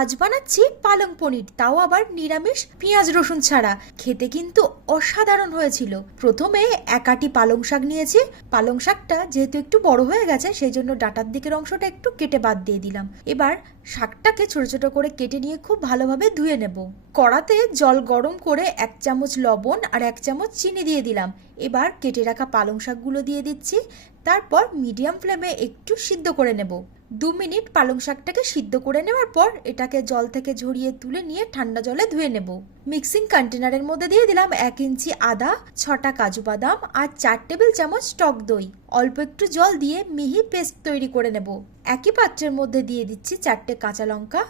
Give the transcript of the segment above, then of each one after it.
আজ বানাচ্ছি পালং পনির, তাও আবার নিরামিষ, পেঁয়াজ রসুন ছাড়া। খেতে কিন্তু অসাধারণ হয়েছিল। প্রথমে এক আটি পালং শাক নিয়েছি। পালং শাকটা যেহেতু একটু বড় হয়ে গেছে, সেই জন্য ডাটার দিকের অংশটা একটু কেটে বাদ দিয়ে দিলাম। এবার শাকটাকে ছোট ছোট করে কেটে নিয়ে খুব ভালোভাবে ধুয়ে নেব। কড়াতে জল গরম করে 1 চামচ লবণ আর 1 চামচ চিনি দিয়ে দিলাম। এবার কেটে রাখা পালং শাকগুলো দিয়ে দিচ্ছি। তারপর মিডিয়াম ফ্লেমে একটু সিদ্ধ করে নেব। 2 মিনিট পালং শাকটাকে সিদ্ধ করে নেওয়ার পর এটাকে জল থেকে ঝরিয়ে তুলে নিয়ে ঠান্ডা জলে ধুয়ে নেব। মিক্সিং কন্টেনারের মধ্যে দিয়ে দিলাম 1 ইঞ্চি আদা, 6টা কাজু বাদাম আর 4 টেবিল চামচ টক দই। অল্প একটু জল দিয়ে মিহি পেস্ট তৈরি করে নেব। একই পাত্রের মধ্যে দিয়ে দিচ্ছি 4টে কাঁচা লঙ্কা,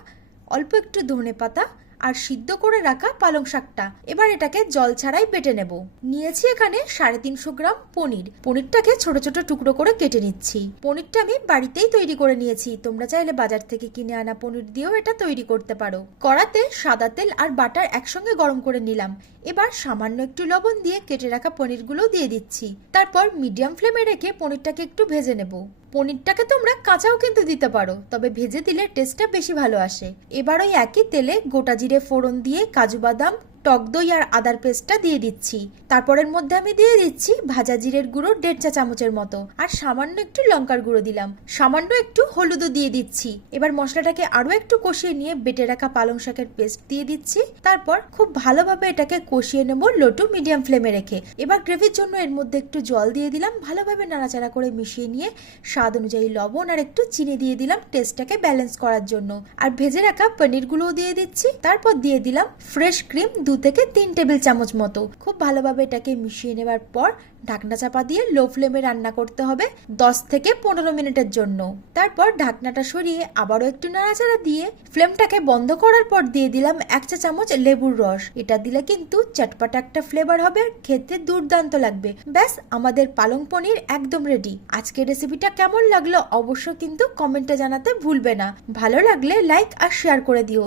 অল্প একটু ধনেপাতা আর সিদ্ধ করে রাখা পালং শাকটা। এবার এটাকে জল ছাড়াই বেটে নেব। নিয়েছি এখানে 350 গ্রাম পনির। পনিরটাকে ছোট ছোট টুকরো করে কেটে নিচ্ছি। পনিরটা আমি বাড়িতেই তৈরি করে নিয়েছি, তোমরা চাইলে বাজার থেকে কিনে আনা পনির দিয়েও এটা তৈরি করতে পারো। কড়াতে সাদা তেল আর বাটার একসঙ্গে গরম করে নিলাম। এবার সামান্য একটু লবণ দিয়ে কেটে রাখা পনিরগুলো দিয়ে দিচ্ছি। তারপর মিডিয়াম ফ্লেমে রেখে পনিরটাকে একটু ভেজে নেব। পনিরটাকে তোমরা কাঁচাও কিন্তু দিতে পারো, তবে ভেজে দিলে টেস্টটা বেশি ভালো আসে। এবার ওই একই তেলে গোটা জিরে ফোড়ন দিয়ে কাজু বাদাম, টক দই আর আদার পেস্টটা দিয়ে দিচ্ছি। তারপরের মধ্যে আমি দিয়ে দিচ্ছি ভাজা জিরের গুঁড়ো 1.5 চা চামচের মতো, আর সামান্য একটু লঙ্কার গুঁড়ো দিলাম। সামান্য একটু হলুদও দিয়ে দিচ্ছি। এবার মশলাটাকে আরো একটু কষিয়ে নিয়ে বেটে রাখা পালং শাকের পেস্ট দিয়ে দিচ্ছি। তারপর খুব ভালোভাবে এটাকে কষিয়ে নেব লো টু মিডিয়াম ফ্লেমে রেখে। এবার গ্রেভির জন্য এর মধ্যে একটু জল দিয়ে দিলাম। ভালোভাবে নাড়াচাড়া করে মিশিয়ে নিয়ে স্বাদ অনুযায়ী লবণ আর একটু চিনি দিয়ে দিলাম টেস্টটাকে ব্যালেন্স করার জন্য। আর ভেজে রাখা পনিরগুলোও দিয়ে দিচ্ছি। তারপর দিয়ে দিলাম ফ্রেশ ক্রিম 2 থেকে 3 টেবিল চামচ মতো। খুব ভালোভাবে এটাকে মিশিয়ে নেবার পর ঢাকনা চাপা দিয়ে লো ফ্লেমে রান্না করতে হবে 10 থেকে 15 মিনিটের জন্য। তারপর ঢাকনাটা সরিয়ে আবারও একটু নাড়াচাড়া দিয়ে ফ্লেমটাকে বন্ধ করার পর দিয়ে দিলাম 1 চা চামচ লেবুর রস। এটা দিলে কিন্তু চটপটা একটা ফ্লেভার হবে আর খেতে দুর্দান্ত লাগবে। ব্যাস, আমাদের পালং পনির একদম রেডি। আজকের রেসিপিটা কেমন লাগলো অবশ্যই কিন্তু কমেন্টে জানাতে ভুলবে না। ভালো লাগলে লাইক আর শেয়ার করে দিও।